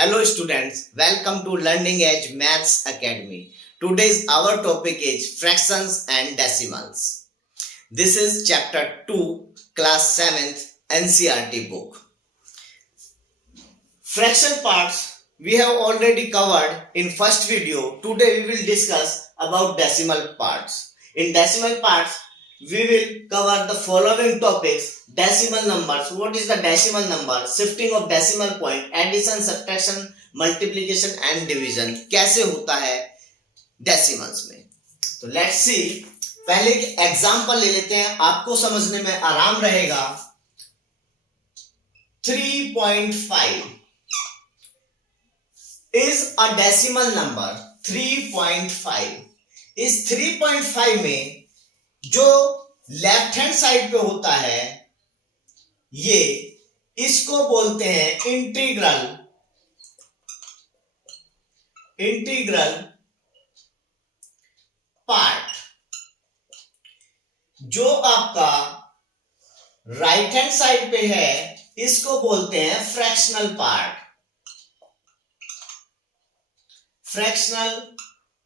Hello students, welcome to Learning Edge Maths Academy. Today's our topic is fractions and decimals. This is chapter 2, class 7th NCERT book. Fraction parts we have already covered in first video. Today we will discuss about decimal parts. In decimal parts we will cover the following topics: decimal numbers, what is the decimal number, shifting of decimal point, addition, subtraction, multiplication and division कैसे होता है decimals में। तो let's see, पहले एक example ले लेते हैं, आपको समझने में आराम रहेगा। 3.5 इज अ डेसिमल नंबर। 3.5 इस 3.5 में जो लेफ्ट हैंड साइड पे होता है ये इसको बोलते हैं इंटीग्रल पार्ट। जो आपका राइट हैंड साइड पे है इसको बोलते हैं फ्रैक्शनल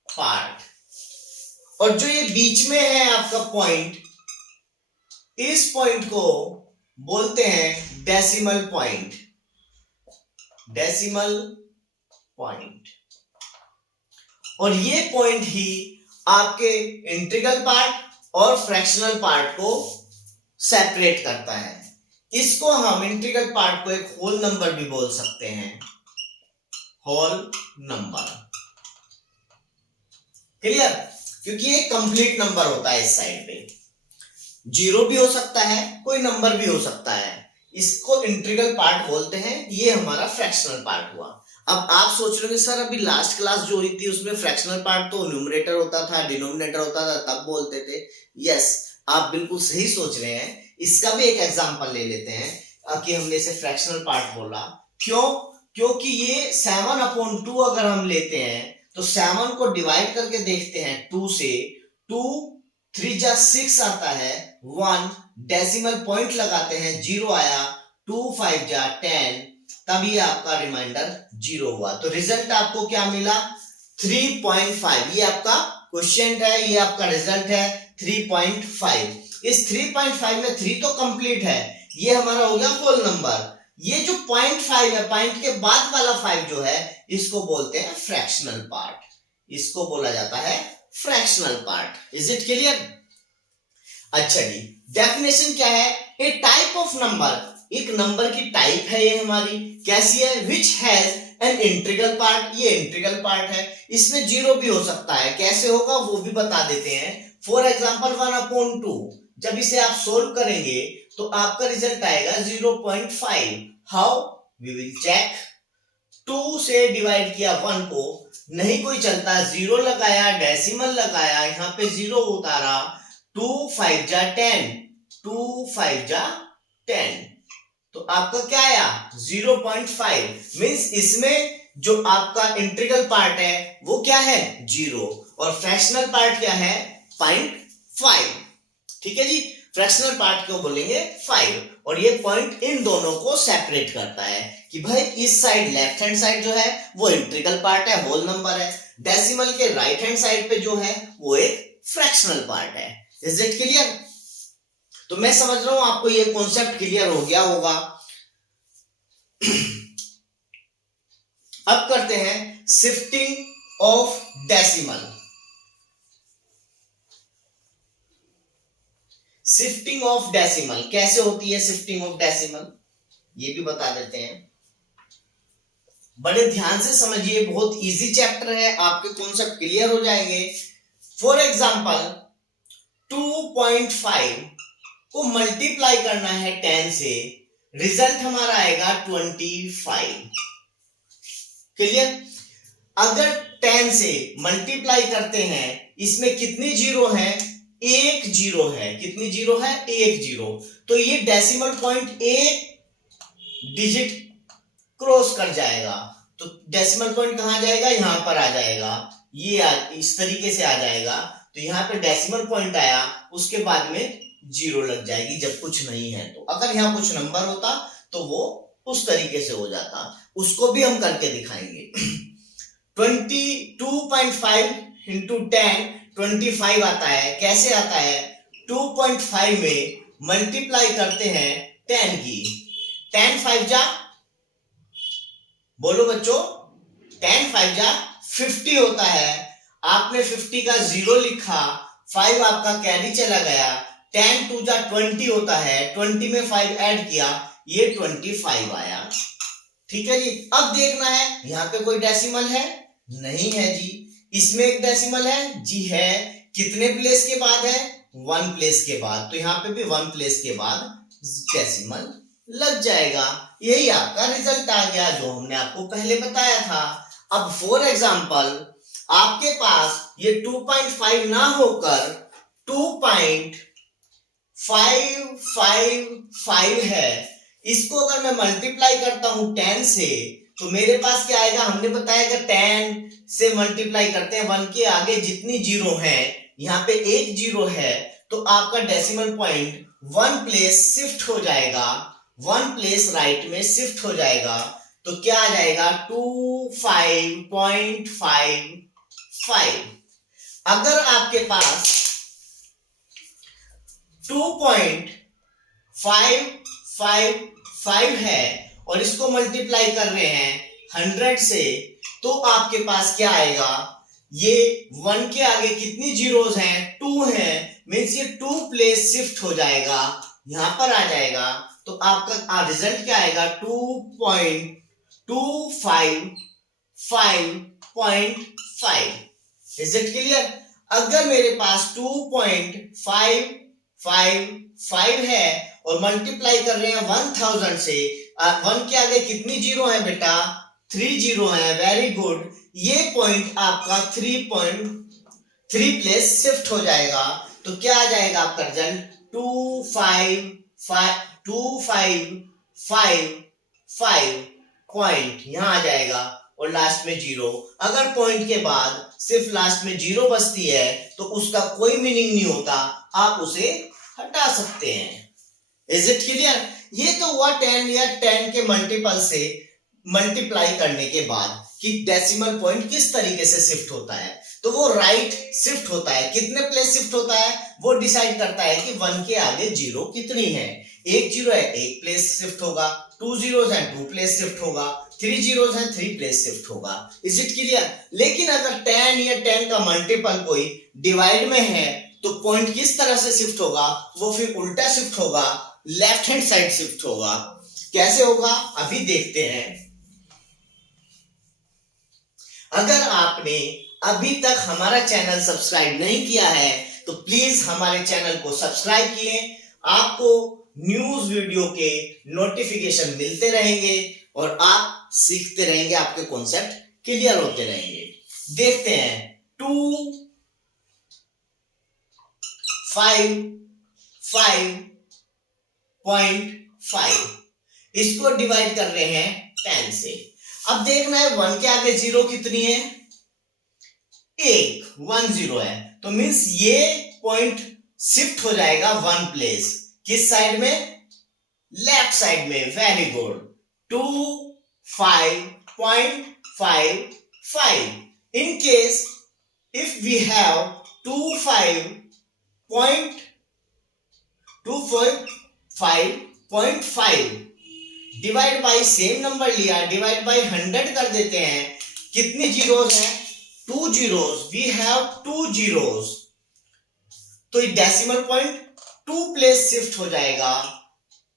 पार्ट। और जो ये बीच में है आपका पॉइंट, इस पॉइंट को बोलते हैं डेसिमल पॉइंट। और ये पॉइंट ही आपके इंटीग्रल पार्ट और फ्रैक्शनल पार्ट को सेपरेट करता है। इसको हम इंटीग्रल पार्ट को एक होल नंबर भी बोल सकते हैं, होल नंबर। क्लियर? क्योंकि ये कंप्लीट नंबर होता है। इस साइड पे जीरो भी हो सकता है, कोई नंबर भी हो सकता है, इसको इंटीग्रल पार्ट बोलते हैं। ये हमारा फ्रैक्शनल पार्ट हुआ। अब आप सोच रहे हो सर अभी लास्ट क्लास जो हुई थी उसमें फ्रैक्शनल पार्ट तो न्यूमरेटर होता था, डिनोमिनेटर होता था, तब बोलते थे। यस, आप बिल्कुल सही सोच रहे हैं। इसका भी एक एग्जांपल ले लेते हैं कि हमने इसे फ्रैक्शनल पार्ट बोला। क्यों? क्योंकि ये 7/2 अगर हम लेते हैं तो 7 को डिवाइड करके देखते हैं 2 से, 2 3 जा 6 आता है, 1 डेसिमल पॉइंट लगाते हैं, 0 आया, 2 5 जा 10, तब ये आपका रिमाइंडर 0 हुआ। तो रिजल्ट आपको क्या मिला? 3.5। ये आपका क्वेश्चन है, ये आपका रिजल्ट है 3.5। इस 3.5 में 3 तो कंप्लीट है, ये हमारा हो गया होल नंबर। ये जो 0.5 है, पॉइंट के बाद वाला 5 जो है इसको बोलते हैं फ्रैक्शनल पार्ट। इसको बोला जाता है fractional part. Is it clear? अच्छा जी, डेफिनेशन क्या है? ए टाइप ऑफ नंबर, एक नंबर की टाइप है ये हमारी। कैसी है? Which has an integral part. ये इंटीग्रल पार्ट है, इसमें जीरो भी हो सकता है। कैसे होगा वो भी बता देते हैं। फॉर एग्जांपल 1/2, जब इसे आप सोल्व करेंगे तो आपका रिजल्ट आएगा 0.5। हाउ? We will check. 2 से डिवाइड किया 1 को, नहीं कोई चलता, 0 लगाया, डेसिमल लगाया, यहां पे 0 उतारा, 2 5 जा 10, 2 5 जा 10, तो आपका क्या आया? 0.5। मींस इसमें जो आपका इंटीग्रल पार्ट है वो क्या है? 0, और फ्रैक्शनल पार्ट क्या है? 0.5। ठीक है जी, फ्रैक्शनल पार्ट को बोलेंगे 5। और ये पॉइंट इन दोनों को सेपरेट करता है कि भाई इस साइड लेफ्ट हैंड साइड जो है वो इंटीग्रल पार्ट है, होल नंबर है। डेसिमल के राइट हैंड साइड पे जो है वो एक फ्रैक्शनल पार्ट है। Is it clear? तो मैं समझ रहा हूं आपको ये कॉन्सेप्ट क्लियर हो गया होगा। अब करते हैं shifting of decimal. Shifting of decimal कैसे होती है? शिफ्टिंग ऑफ डेसिमल ये भी बता देते हैं। बड़े ध्यान से समझिए, बहुत इजी चैप्टर है, आपके कॉन्सेप्ट क्लियर हो जाएंगे। फॉर एग्जांपल 2.5 को मल्टीप्लाई करना है 10 से, रिजल्ट हमारा आएगा 25। क्लियर? अगर 10 से मल्टीप्लाई करते हैं, इसमें कितनी जीरो है? एक जीरो है। कितनी जीरो है? एक जीरो। तो ये डेसिमल पॉइंट एक डिजिट क्रॉस कर जाएगा। तो डेसिमल पॉइंट कहां जाएगा? यहां पर आ जाएगा। ये इस तरीके से आ जाएगा। तो यहां पे डेसिमल पॉइंट आया, उसके बाद में जीरो लग जाएगी जब कुछ नहीं है। तो अगर यहां कुछ नंबर होता तो वो उस तरीके से हो जाता, उसको भी हम करके दिखाएंगे। 22.5 इंटू 10 25 आता है। कैसे आता है? 2.5 में मल्टीप्लाई करते हैं 10 की। 10 5 जा, बोलो बच्चों, 10 5 जा 50 होता है। आपने 50 का 0 लिखा, 5 आपका कैरी चला गया। 10 2 जा 20 होता है, 20 में 5 ऐड किया, ये 25 आया। ठीक है जी। अब देखना है यहाँ पे कोई डेसिमल है? नहीं है जी। इसमें एक डेसिमल है जी, है। कितने प्लेस के बाद है? 1 प्लेस के बाद। तो यहाँ पे भी 1 प्लेस के बाद डेसिमल लग जाएगा। यही आपका रिजल्ट आ गया जो हमने आपको पहले बताया था। अब फॉर एग्जांपल आपके पास ये 2.5 ना होकर 2.555 है। इसको अगर मैं मल्टीप्लाई करता हूं 10 से, तो मेरे पास क्या आएगा? हमने बताया कि 10 से मल्टीप्लाई करते हैं 1 के आगे जितनी जीरो है, यहाँ पे एक जीरो है, तो आपका डेसिमल पॉइंट 1 प्लेस शिफ्ट हो जाएगा, 1 प्लेस राइट में शिफ्ट हो जाएगा। तो क्या आ जाएगा? 25.55। अगर आपके पास 2.555 है और इसको मल्टीप्लाई कर रहे हैं 100 से, तो आपके पास क्या आएगा? ये 1 के आगे कितनी जीरोस हैं? 2 हैं, मींस ये 2 प्लेस शिफ्ट हो जाएगा, यहां पर आ जाएगा। तो आपका रिजल्ट क्या आएगा? 2.255.5। Is it clear? अगर मेरे पास 2.555 है और मल्टीप्लाई कर रहे हैं 1000 से, 1 के आगे कितनी जीरो है बेटा? 3 जीरो है। Very good. ये पॉइंट आपका 3.3 प्लेस शिफ्ट हो जाएगा। तो क्या आ जाएगा आपका रिजल्ट? 2555 पॉइंट यहां आ जाएगा और लास्ट में जीरो। अगर पॉइंट के बाद सिर्फ लास्ट में जीरो बचती है तो उसका कोई मीनिंग नहीं होता, आप उसे हटा सकते हैं। Is it clear? ये तो हुआ 10 या 10 के मल्टीपल से मल्टीप्लाई करने के बाद कि डेसिमल पॉइंट किस तरीके से शिफ्ट होता है। तो वो राइट शिफ्ट होता है। कितने प्लेस शिफ्ट होता है वो डिसाइड करता है कि 1 के आगे जीरो कितनी है। एक जीरो है, एक प्लेस शिफ्ट होगा। 2 जीरोस हैं, 2 प्लेस शिफ्ट होगा। 3 जीरोस हैं, 3 प्लेस शिफ्ट होगा। Is it clear? लेकिन अगर 10 या 10 का मल्टीपल कोई डिवाइड में है तो पॉइंट किस तरह से शिफ्ट होगा? वो फिर उल्टा शिफ्ट होगा, लेफ्ट हैंड साइड शिफ्ट होगा। कैसे होगा अभी देखते हैं। अगर आपने अभी तक हमारा चैनल सब्सक्राइब नहीं किया है तो प्लीज हमारे चैनल को सब्सक्राइब किए। आपको न्यूज वीडियो के नोटिफिकेशन मिलते रहेंगे और आप सीखते रहेंगे, आपके कॉन्सेप्ट क्लियर होते रहेंगे। देखते हैं 255.5 इसको डिवाइड कर रहे हैं 10 से। अब देखना है 1 के आगे जीरो कितनी है? एक 1 जीरो है, तो मींस ये पॉइंट शिफ्ट हो जाएगा 1 प्लेस। किस साइड में? लेफ्ट साइड में। Very good. 25.55 in case if we have 25.5 divide by same number लिया, डिवाइड बाई 100 कर देते हैं। कितनी जीरोस हैं? 2 जीरोस। We have 2 zeros. तो ये डेसिमल पॉइंट 2 प्लेस शिफ्ट हो जाएगा।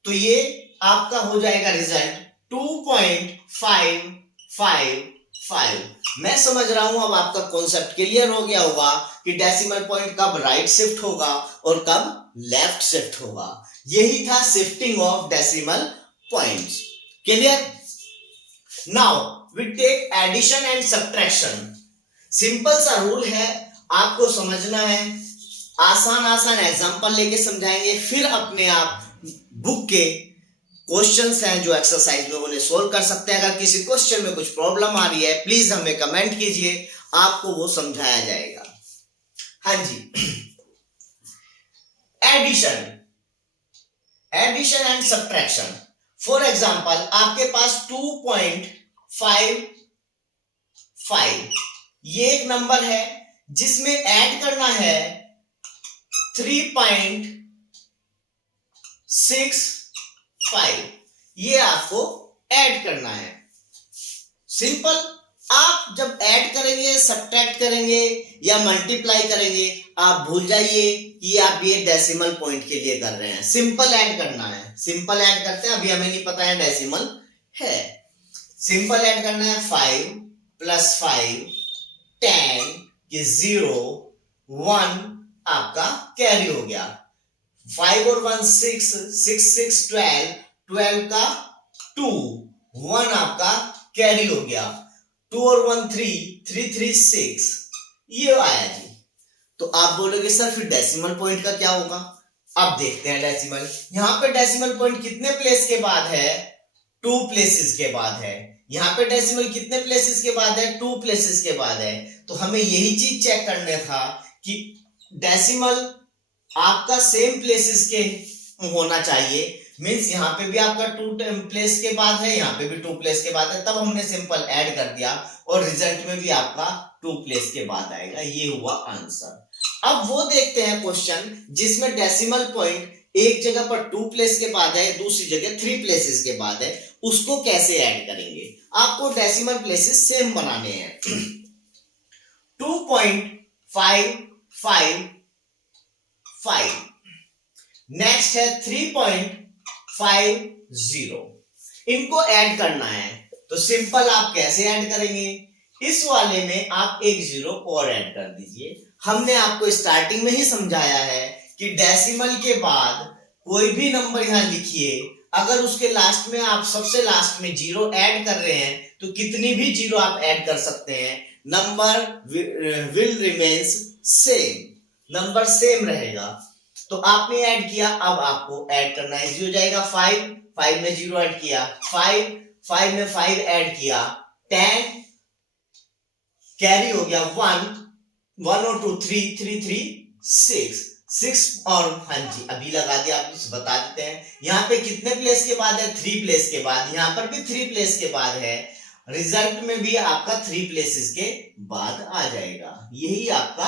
तो ये आपका हो जाएगा रिजल्ट 2.555। मैं समझ रहा हूं अब आपका कॉन्सेप्ट क्लियर हो गया होगा कि डेसिमल पॉइंट कब राइट शिफ्ट होगा और कब लेफ्ट शिफ्ट होगा। यही था shifting of decimal points. Clear? Now we take addition and subtraction. Simple सा रूल है, आपको समझना है। आसान एग्जांपल लेके समझाएंगे, फिर अपने आप बुक के क्वेश्चंस हैं जो एक्सरसाइज में उन्हें सोल्व कर सकते हैं। अगर किसी क्वेश्चन में कुछ प्रॉब्लम आ रही है प्लीज हमें कमेंट कीजिए, आपको वो समझाया जाएगा। हाँ जी। Addition and subtraction. For example आपके पास 2.55 ये एक नंबर है जिसमें ऐड करना है 3.65, ये आपको ऐड करना है। सिंपल। आप जब ऐड करेंगे, सब्ट्रैक्ट करेंगे या मल्टीप्लाई करेंगे, आप भूल जाइए कि आप ये डेसिमल पॉइंट के लिए कर रहे हैं। सिंपल ऐड करना है, सिंपल ऐड करते हैं। अभी हमें नहीं पता है डेसिमल है। सिंपल ऐड करना है 5 + 5 10 कि 0 1 आपका कैरी हो गया। 5 और 1 6 6 6 12 12 का 2 1 आपका कैरी हो गया। 2 और 1 3 3 3 6 ये आया जी। तो आप बोलोगे सर फिर डेसिमल पॉइंट का क्या होगा? अब देखते हैं डेसिमल। यहां पे डेसिमल पॉइंट कितने प्लेस के बाद है? 2 प्लेसेस के बाद है। यहां पे डेसिमल कितने प्लेसेस के बाद है? 2 प्लेसेस के बाद है। तो हमें यही चीज चेक करना था कि डेसिमल आपका सेम प्लेसेस के होना चाहिए। मींस यहाँ पे भी आपका 2 प्लेस के बाद है, यहाँ पे भी 2 प्लेस के बाद है, तब हमने सिंपल ऐड कर दिया और रिजल्ट में भी आपका 2 प्लेस के बाद आएगा। ये हुआ आंसर। अब वो देखते हैं क्वेश्चन जिसमें डेसिमल पॉइंट एक जगह पर 2 प्लेस के बाद है, दूसरी जगह 3 प्लेसेस के बाद है, उसको कैसे ऐड करेंगे? आपको डेसिमल प्लेसेस सेम बनाने हैं। 2.555 नेक्स्ट है 3.50, इनको ऐड करना है। तो सिंपल आप कैसे ऐड करेंगे? इस वाले में आप एक 0 और ऐड कर दीजिए। हमने आपको स्टार्टिंग में ही समझाया है कि डेसिमल के बाद कोई भी नंबर यहां लिखिए, अगर उसके लास्ट में आप सबसे लास्ट में 0 ऐड कर रहे हैं तो कितनी भी 0 आप ऐड कर सकते हैं, number will remains same, number same रहेगा। तो आपने ऐड किया, अब आपको ऐड करना है। इजी हो जाएगा। 5 में 0 ऐड किया, 5 में 5 ऐड किया, 10 कैरी हो गया, 1 और 2 3 3 3 6 और हाँ जी अभी लगा दिया। आप बता देते हैं यहाँ पे कितने प्लेस के बाद है? 3 प्लेस के बाद। यहाँ पर भी 3 प्लेस के बाद है, रिजल्ट में भी आपका 3 प्लेसेस के बाद आ जाएगा। यही आपका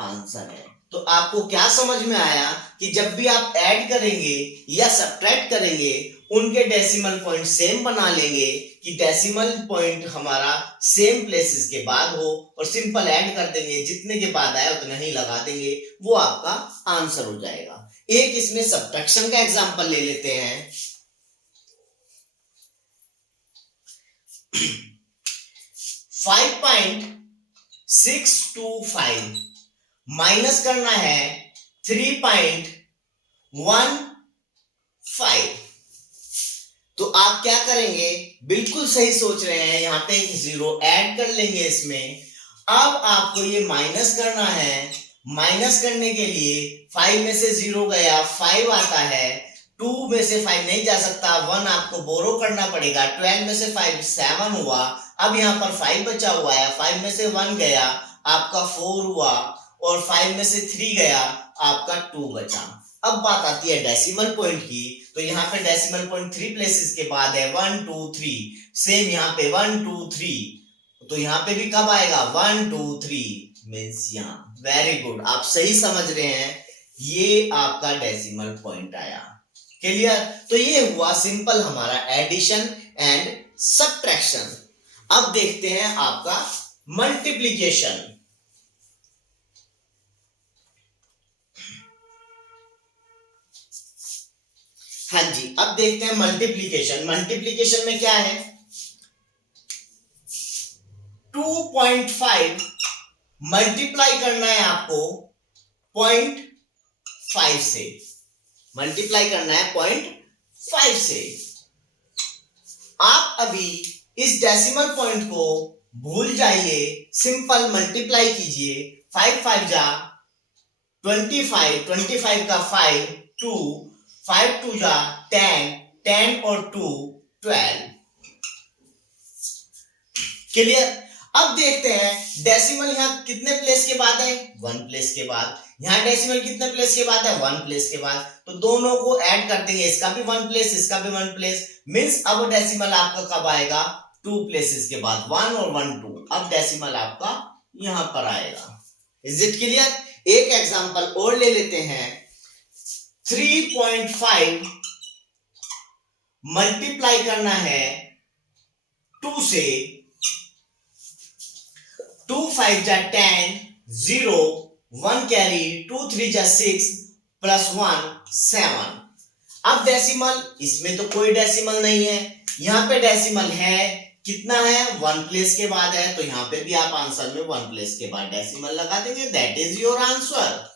आंसर है। तो आपको क्या समझ में आया कि जब भी आप ऐड करेंगे या सब्ट्रैक्ट करेंगे, उनके डेसिमल पॉइंट सेम बना लेंगे कि डेसिमल पॉइंट हमारा सेम प्लेसेस के बाद हो, और सिंपल ऐड कर देंगे, जितने के बाद आया उतना ही लगा देंगे, वो आपका आंसर हो जाएगा। एक इसमें सब्ट्रैक्शन का एग्जांपल ले लेते हैं। 5.625 माइनस करना है 3.15। तो आप क्या करेंगे? बिल्कुल सही सोच रहे हैं, यहां पे एक 0 ऐड कर लेंगे इसमें। अब आपको ये माइनस करना है। माइनस करने के लिए 5 में से 0 गया, 5 आता है। 2 में से 5 नहीं जा सकता, 1 आपको बोरो करना पड़ेगा। 12 में से 5 7 हुआ। अब यहाँ पर 5 बचा हुआ है, 5 में से 1 गया, आपका 4 हुआ, और 5 में से 3 गया, आपका 2 बचा। अब बात आती है डेसिमल पॉइंट की। तो यहाँ पे डेसिमल पॉइंट 3 प्लेसेस के बाद है, 1 2 3। सेम यहाँ पे 1 2 3, तो यहाँ पे भी कब आएगा? 1 2 3 मीन्स यहाँ। वेरी गुड, आप सही समझ रहे हैं। ये आपका डेसिमल पॉइंट आया। क्लियर? तो ये हुआ सिंपल हमारा एडिशन एंड सब्ट्रैक्शन। अब देखते हैं आपका मल्टीप्लिकेशन। हाँ जी, अब देखते हैं मल्टीप्लिकेशन। मल्टीप्लिकेशन में क्या है? 2.5 मल्टीप्लाई करना है आपको 0.5 से। मल्टीप्लाई करना है 0.5 से। आप अभी इस डेसिमल पॉइंट को भूल जाइए, सिंपल मल्टीप्लाई कीजिए। 5 5 जा 25, 25 का 5 2, 5 2 जा 10, 10 और 2 12। क्लियर? अब देखते हैं डेसिमल यहां कितने प्लेस के बाद है? 1 प्लेस के बाद। यहाँ डेसिमल कितने प्लेस के बाद है, 1 प्लेस के बाद, तो दोनों को ऐड कर देंगे, इसका भी 1 प्लेस, इसका भी 1 प्लेस, मींस अब डेसिमल आपका कब आएगा, 2 प्लेसेस के बाद, 1 और 1 2, अब डेसिमल आपका यहां पर आएगा। Is it clear? एक एग्जांपल और ले लेते हैं। 3.5 मल्टीप्लाई करना है 2 से, 2 5 जा 10, 0 1 कैरी, 2 3 जा 6 प्लस 1 7। अब डेसिमल, इसमें तो कोई डेसिमल नहीं है, यहां पे डेसिमल है, कितना है, 1 प्लेस के बाद है, तो यहां पे भी आप आंसर में 1 प्लेस के बाद डेसिमल लगा देंगे, that is your answer.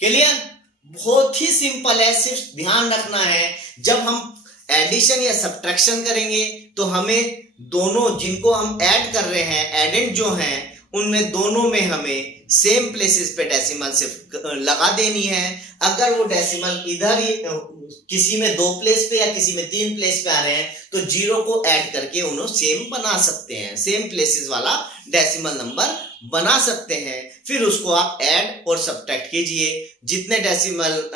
Clear? बहुत ही सिंपल है, सिर्फ ध्यान रखना है जब हम एडिशन या सब्ट्रैक्शन करेंगे तो हमें दोनों जिनको हम ऐड कर रहे हैं, एडेंट जो हैं, उनमें दोनों में हमें सेम प्लेसेस पे डेसिमल सिर्फ लगा देनी है। अगर वो डेसिमल इधर ही किसी में 2 प्लेस पे या किसी में 3 प्लेस पे आ रहे हैं तो 0 को ऐड करके उन्हें सेम बना सकते हैं, सेम प्लेसेस वाला डेसिमल नंबर बना सकते हैं। फिर उसको आप ऐड और सब्ट्रैक्ट कीजिए, जितने डेसिमल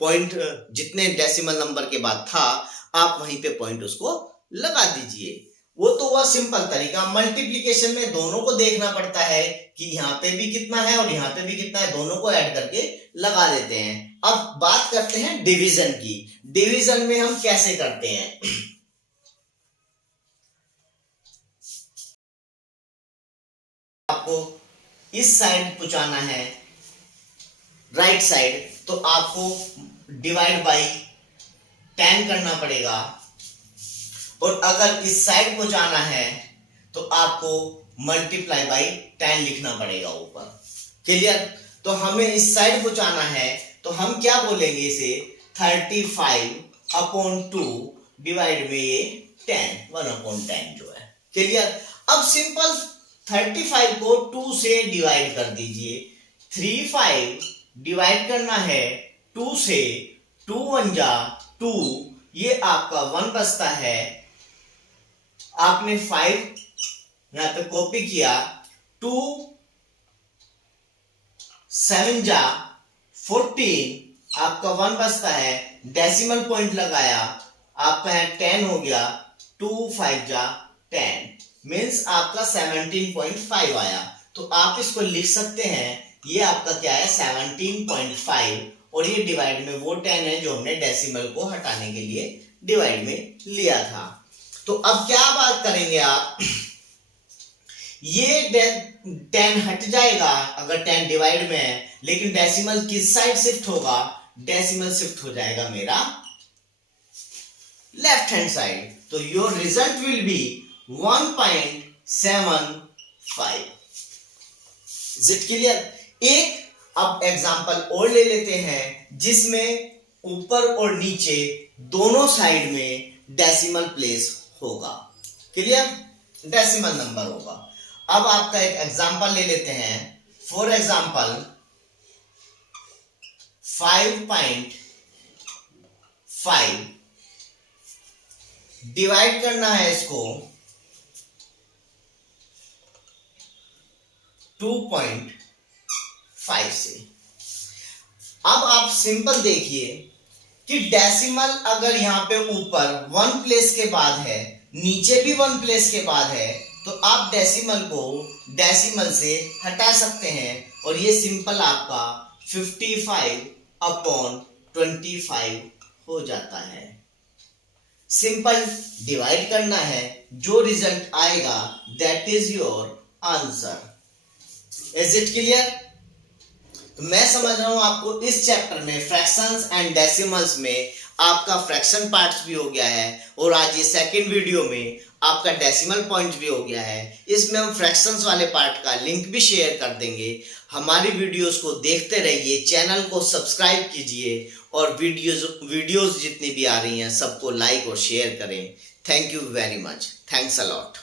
पॉइंट, जितने डेसिमल नंबर के बाद था आप वहीं पे पॉइंट उसको लगा दीजिए। वो तो हुआ सिंपल तरीका। मल्टीप्लिकेशन में दोनों को देखना पड़ता है कि यहाँ पे भी कितना है और यहाँ पे भी कितना है, दोनों को ऐड करके लगा देते हैं। अब बात करते हैं डिवीजन की। डिवीजन में हम कैसे करते हैं? आपको इस साइड पहुंचाना है राइट साइड, तो आपको डिवाइड बाई 10 करना पड़ेगा, और अगर इस साइड को जाना है तो आपको मल्टीप्लाई बाई 10 लिखना पड़ेगा ऊपर। क्लियर? तो हमें इस साइड को जाना है तो हम क्या बोलेंगे इसे, 35/2 डिवाइड में ये 10, 1/10 जो है। क्लियर? अब सिंपल 35 को 2 से डिवाइड कर दीजिए। 35 डिवाइड करना है 2 से, 2 1 जा 2, ये आपका 1 बचता है। आपने 5 यहां पे कॉपी किया, 2 7 जा 14, आपका 1 बचता है, डेसिमल पॉइंट लगाया, आपका है 10 हो गया, 2 5 जा 10, मीन्स आपका 17.5 आया। तो आप इसको लिख सकते हैं, ये आपका क्या है, 17.5, और ये डिवाइड में वो 10 है जो हमने डेसिमल को हटाने के लिए डिवाइड में लिया था। तो अब क्या बात करेंगे आप, ये 10 हट जाएगा अगर 10 डिवाइड में है, लेकिन डेसिमल किस साइड शिफ्ट होगा, डेसिमल शिफ्ट हो जाएगा मेरा लेफ्ट हैंड साइड। तो your result will be 1.75। Is it clear? एक अब एग्जांपल और ले लेते हैं जिसमें ऊपर और नीचे दोनों साइड में डेसिमल प्लेस होगा। क्लियर? डेसिमल नंबर होगा। अब आपका एक एग्जांपल ले लेते हैं। फॉर एग्जांपल 5.5 डिवाइड करना है इसको 2.5 से। अब आप सिंपल देखिए कि डेसिमल अगर यहां पे ऊपर 1 प्लेस के बाद है, नीचे भी 1 प्लेस के बाद है, तो आप डेसिमल को डेसिमल से हटा सकते हैं और ये सिंपल आपका 55/25 हो जाता है। सिंपल डिवाइड करना है, जो रिजल्ट आएगा that is your answer. Is it clear? तो मैं समझ रहा हूं आपको इस चैप्टर में फ्रैक्शंस एंड डेसिमल्स में आपका फ्रैक्शन पार्ट्स भी हो गया है, और आज ये सेकंड वीडियो में आपका डेसिमल पॉइंट भी हो गया है। इसमें हम फ्रैक्शंस वाले पार्ट का लिंक भी शेयर कर देंगे। हमारी वीडियोस को देखते रहिए, चैनल को सब्सक्राइब कीजिए, और वीडियोस जितनी भी आ रही हैं सबको लाइक और शेयर करें। Thank you very much. Thanks a lot.